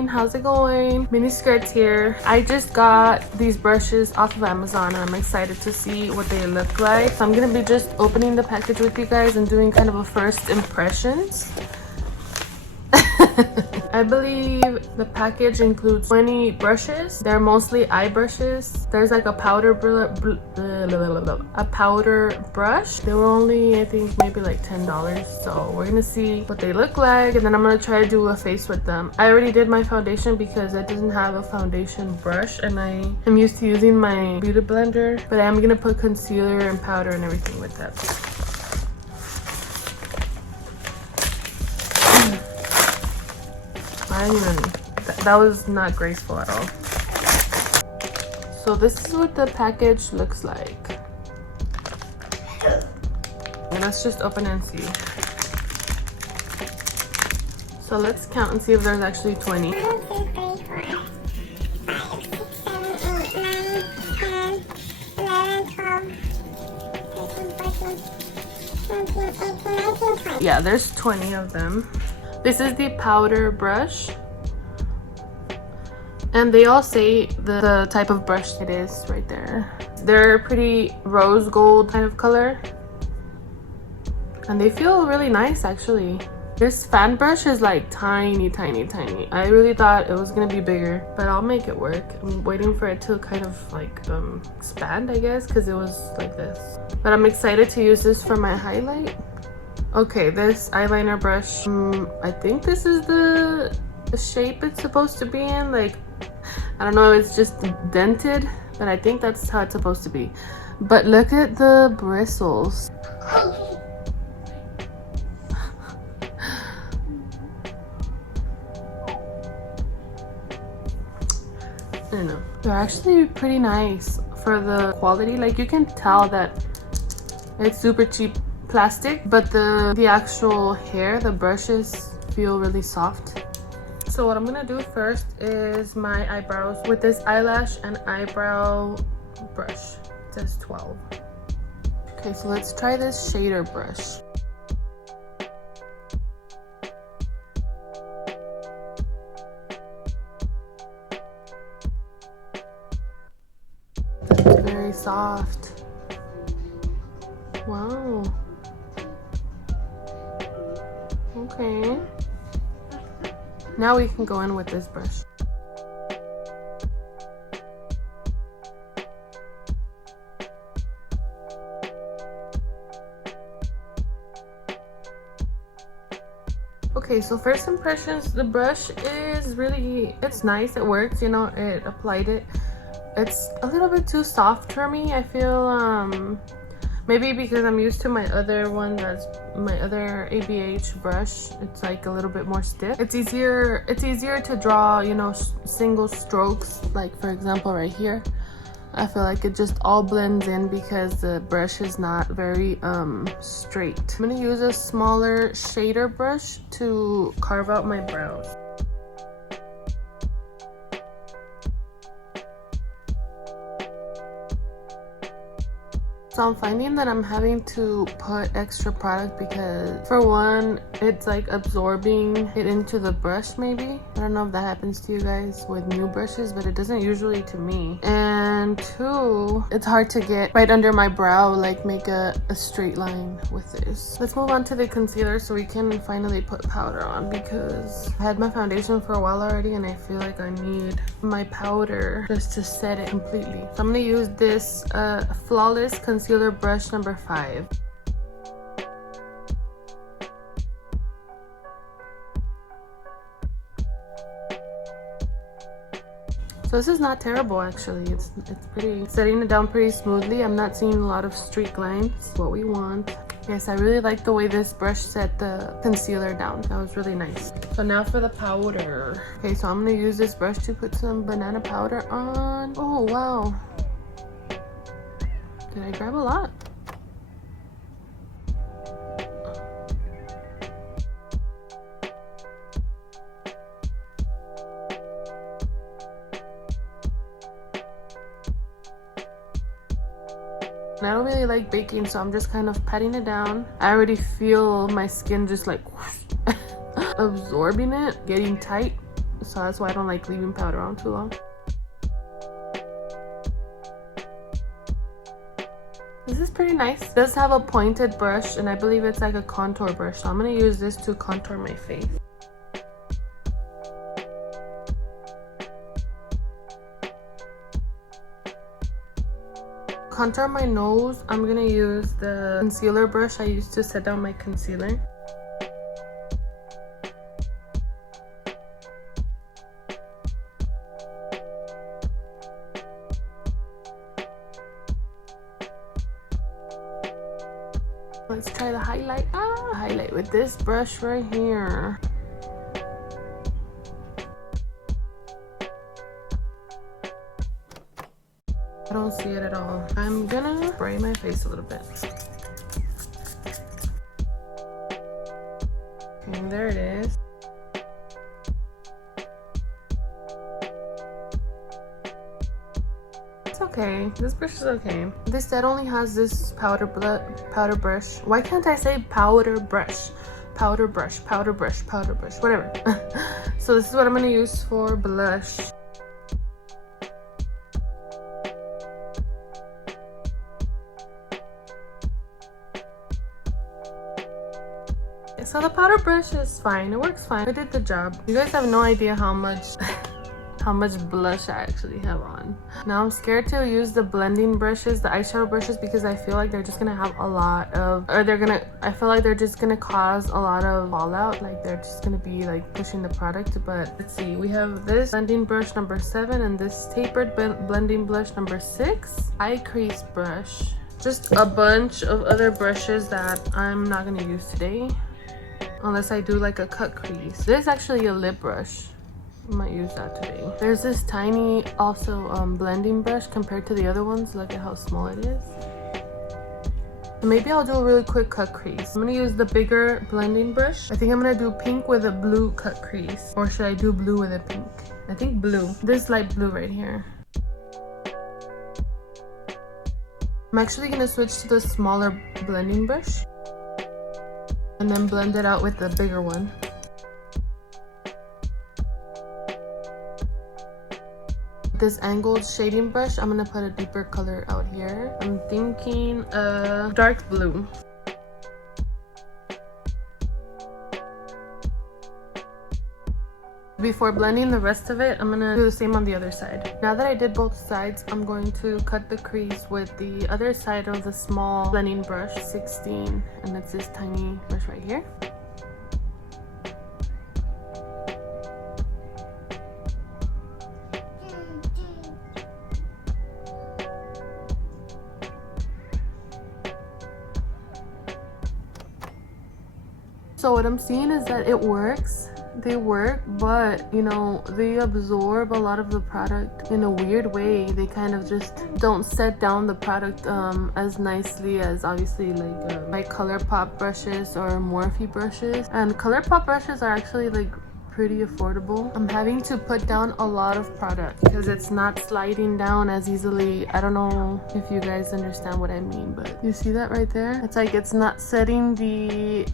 morning, how's it going? Mini skirts here. I just got these brushes off of Amazon and I'm excited to see what they look like. So I'm gonna be just opening the package with you guys and doing kind of a first impressions. I believe the package includes 20 brushes. They're mostly eye brushes. There's like a powder brush. They were only, I think, maybe like $10. So we're gonna see what they look like, and then I'm gonna try to do a face with them. I already did my foundation because it doesn't have a foundation brush, and I am used to using my beauty blender, but I'm gonna put concealer and powder and everything with that. That was not graceful at all. So this is what the package looks like. And let's just open it and see. So let's count and see if there's actually 20. Yeah, there's 20 of them. This is the powder brush, and they all say the type of brush it is right there. They're pretty rose gold kind of color, and they feel really nice actually. This fan brush is like tiny. I really thought it was gonna be bigger, but I'll make it work. I'm waiting for it to kind of like expand, I guess, because it was like this. But I'm excited to use this for my highlight. Okay, this eyeliner brush, I think this is the shape it's supposed to be in. Like, I don't know if it's just dented, but I think that's how it's supposed to be. But look at the bristles. I don't know. They're actually pretty nice for the quality. Like, you can tell that it's super cheap plastic, but the actual hair, the brushes feel really soft. So what I'm gonna do first is my eyebrows with this eyelash and eyebrow brush. It says 12. Okay, so let's try this shader brush. It's very soft. Wow. Okay. Now we can go in with this brush. Okay, so first impressions, the brush is really, it's nice, it works, you know, it applied it. It's a little bit too soft for me. I feel maybe because I'm used to my other one, that's my other ABH brush. It's like a little bit more stiff. It's easier to draw, you know, single strokes. Like for example right here, I feel like it just all blends in because the brush is not very straight. I'm gonna use a smaller shader brush to carve out my brows. So I'm finding that I'm having to put extra product because for one, it's like absorbing it into the brush maybe. I don't know if that happens to you guys with new brushes, but it doesn't usually to me. And two, it's hard to get right under my brow, like make a straight line with this. Let's move on to the concealer so we can finally put powder on, because I had my foundation for a while already and I feel like I need my powder just to set it completely. So I'm gonna use this Flawless Concealer brush number 5. So this is not terrible actually. It's pretty, setting it down pretty smoothly. I'm not seeing a lot of streak lines. What we want. Yes, I really like the way this brush set the concealer down. That was really nice. So now for the powder. Okay, so I'm gonna use this brush to put some banana powder on. Oh wow. Did I grab a lot? And I don't really like baking, so I'm just kind of patting it down. I already feel my skin just like whoosh, absorbing it, getting tight. so that's why I don't like leaving powder on too long. This is pretty nice. It does have a pointed brush, and I believe it's like a contour brush, so I'm gonna use this to contour my face. Contour my nose, I'm gonna use the concealer brush I used to set down my concealer. Let's try the highlight. Highlight with this brush right here. I don't see it at all. I'm gonna spray my face a little bit. Okay, there it is. It's okay. This brush is okay. This set only has this powder brush. Why can't I say powder brush? Powder brush, powder brush, powder brush, whatever. So this is what I'm gonna use for blush. So the powder brush is fine. It works fine. I did the job. You guys have no idea how much how much blush I actually have on. Now I'm scared to use the blending brushes, the eyeshadow brushes, because I feel like they're just gonna have a lot of, I feel like they're just gonna cause a lot of fallout. Like they're just gonna be like pushing the product. But let's see, we have this blending brush number 7 and this tapered blending blush number 6. Eye crease brush. Just a bunch of other brushes that I'm not gonna use today. Unless I do like a cut crease. This is actually a lip brush. I might use that today. There's this tiny also blending brush compared to the other ones. Look at how small it is. Maybe I'll do a really quick cut crease. I'm gonna use the bigger blending brush. I think I'm gonna do pink with a blue cut crease. Or should I do blue with a pink? I think blue. This light blue right here. I'm actually gonna switch to the smaller blending brush. And then blend it out with the bigger one. This angled shading brush, I'm gonna put a deeper color out here. I'm thinking dark blue. Before blending the rest of it, I'm gonna do the same on the other side. Now that I did both sides, I'm going to cut the crease with the other side of the small blending brush, 16, and it's this tiny brush right here. So what I'm seeing is that it works. They work, but you know, they absorb a lot of the product in a weird way. They kind of just don't set down the product as nicely as obviously like my Colourpop brushes or Morphe brushes. And Colourpop brushes are actually like pretty affordable. I'm having to put down a lot of product because it's not sliding down as easily. I don't know if you guys understand what I mean, but you see that right there? It's like it's not setting the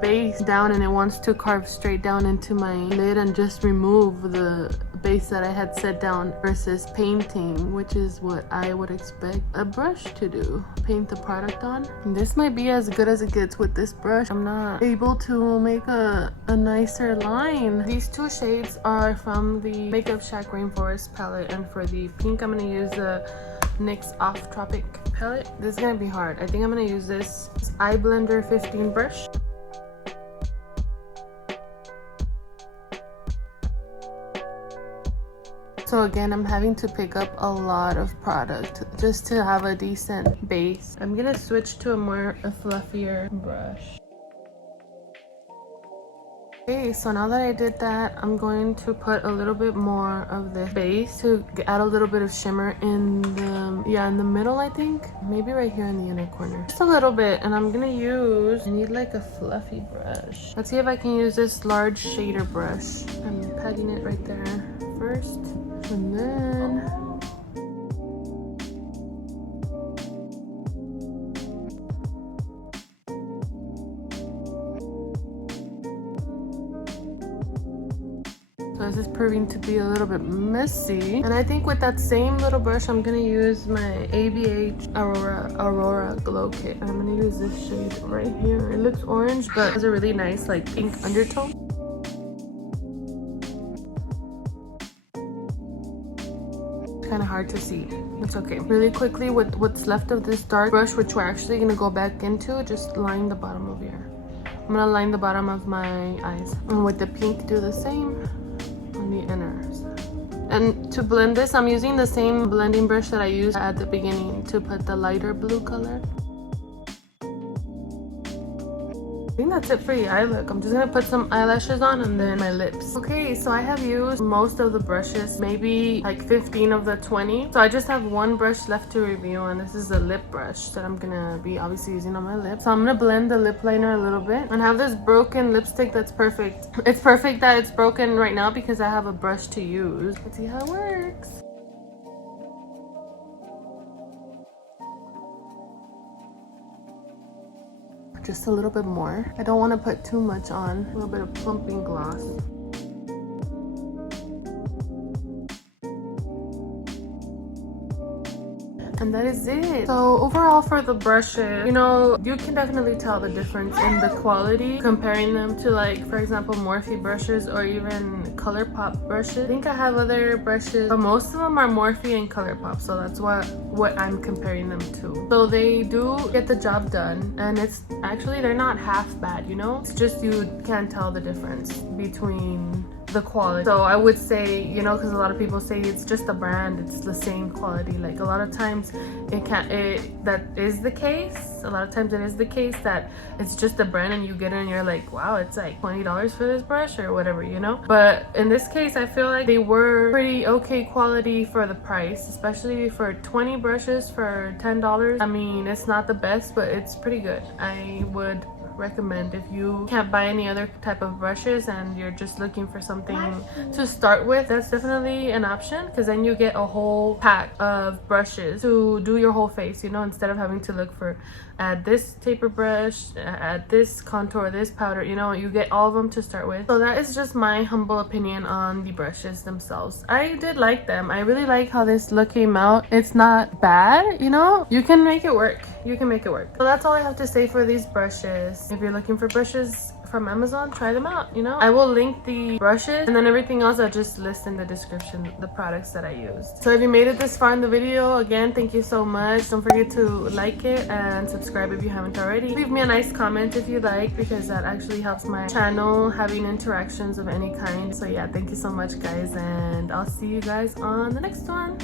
base down, and it wants to carve straight down into my lid and just remove the base that I had set down, versus painting, which is what I would expect a brush to do. Paint the product on. And this might be as good as it gets with this brush. I'm not able to make a nicer line. These two shades are from the Makeup Shack Rainforest palette, and for the pink I'm gonna use the NYX Off Tropic palette. This is gonna be hard. I think I'm gonna use this Eye Blender 15 brush. So again, I'm having to pick up a lot of product just to have a decent base. I'm gonna switch to a fluffier brush. Okay, so now that I did that, I'm going to put a little bit more of the base to add a little bit of shimmer in the middle, I think. Maybe right here in the inner corner. Just a little bit, and I'm gonna I need like a fluffy brush. Let's see if I can use this large shader brush. I'm patting it right there first, and then So this is proving to be a little bit messy. And I think with that same little brush, I'm gonna use my ABH Aurora Glow Kit. I'm gonna use this shade right here. It looks orange, but has a really nice like pink undertone. Kind of hard to see. It's okay. Really quickly, with what's left of this dark brush, which we're actually gonna go back into, just line the bottom of here. I'm gonna line the bottom of my eyes, and with the pink, do the same on the inners. And to blend this, I'm using the same blending brush that I used at the beginning to put the lighter blue color. I think that's it for the eye look. I'm just gonna put some eyelashes on and then my lips. Okay, so I have used most of the brushes, maybe like 15 of the 20. So I just have one brush left to review, and this is a lip brush that I'm gonna be obviously using on my lips. So I'm gonna blend the lip liner a little bit and have this broken lipstick that's perfect. It's perfect that it's broken right now because I have a brush to use. Let's see how it works. Just a little bit more. I don't want to put too much on. A little bit of plumping gloss. And that is it. So overall for the brushes, you know, you can definitely tell the difference in the quality comparing them to, like, for example, Morphe brushes or even Colourpop brushes. I think I have other brushes, but most of them are Morphe and Colourpop, so that's what I'm comparing them to. So they do get the job done, and it's actually, they're not half bad, you know? It's just you can't tell the difference between the quality. So I would say, you know, because a lot of people say it's just a brand, it's the same quality. Like a lot of times that is the case. A lot of times it is the case that it's just a brand and you get it and you're like, wow, it's like $20 for this brush or whatever, you know? But in this case, I feel like they were pretty okay quality for the price, especially for 20 brushes for $10. I mean, it's not the best, but it's pretty good. I would recommend if you can't buy any other type of brushes and you're just looking for something to start with, that's definitely an option, because then you get a whole pack of brushes to do your whole face, you know, instead of having to look for add this taper brush, add this contour, this powder, you know, you get all of them to start with. So that is just my humble opinion on the brushes themselves. I did like them. I really like how this look came out. It's not bad, you know, you can make it work. You can make it work. So that's all I have to say for these brushes. If you're looking for brushes from Amazon, try them out, you know. I will link the brushes, and then everything else I'll just list in the description, the products that I used. So if you made it this far in the video, again, thank you so much. Don't forget to like it and subscribe if you haven't already. Leave me a nice comment if you like, because that actually helps my channel having interactions of any kind. So yeah, thank you so much guys, and I'll see you guys on the next one.